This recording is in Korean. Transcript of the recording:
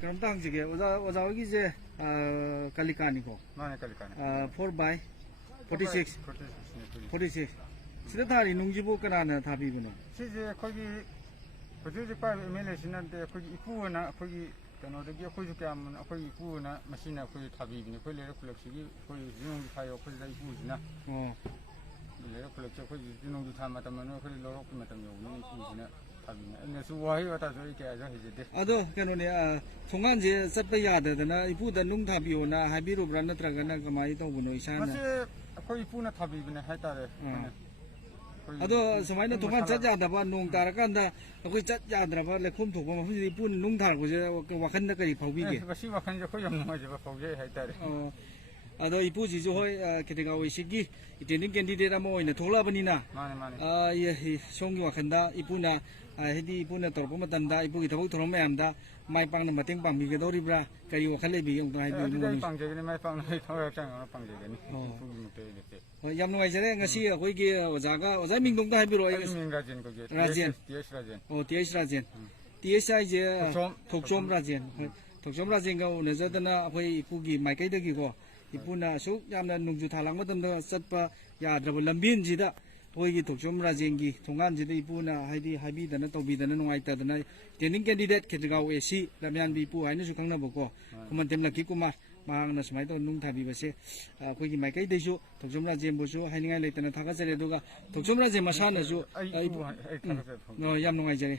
그럼 당직에 오자 여기 이제 칼리카니고. 많이 깔리까네. 4x 46. 46. 시대타리 농지보 그나는 답이구나. 시제 거기 부주직발 에밀레 신한데 거기 입구나 거기 그노르기 거기 하면 거기 입구나 마시나 거기 답이네. 거기 레로 클럭시기 거기 주농 파요 거기 입구지나. 레로 클럭시 거기 주농도 담았다면 거기 로로 끝났다면 여기 입구지나 답이네. 근데 수와이 왔다 저 이렇게 아주 해제돼. 아도 그노네 통한제 섭배야되나 이부다 농답이오나 하비로브라 너트라가나 그마이 또부노 이샤나. 마시 거기 입구나 답이네 하이따레. 아도 스마이나 통한 잣야다바 농 따라간다 거기 잣야드라바 레콤 토고 무슨 이쁜 농 달고 제 와칸나 거리 파우비게. 마시 와칸제 거기 없는 거지 파우게 하이따레. 아도 이부지죠 호이 케테가 오이시기 이테닝 캔디데이트 모이나 톨라바니나. 마네. 예 송기 와칸다 이쁘나 헤디 이쁘나 torpo matanda ipugi thobok thorom mayamda mai pangna mateng pangbi gedoribra kari wakhale bi yong dai bi mo pangjegne mai pangna thawak chang pangjegne ipugi mutei yam ngai jare ngasi akoi gi ojaga oja mingdong da habiro mingajin ko ge rajen ts rajen ts ai je thokchom rajen thokchom rajen ga unajadana akoi ipugi maikai dagi ko ipuna suk yamna nungju thalang matamda satpa yadraba lambin jida hoigi thokchom rajengi thonganjida ipuna haidi habidana tobidana nungaitadana training candidate khetrigau ac lamyan bi pu haina su khangna boko kumantem laki kumar mahangna smai to nung thabi base koigi maikai deisu thokchom rajem bosu hainingai leitana thagajare duga thokchom rajem masana su no yam nungai jare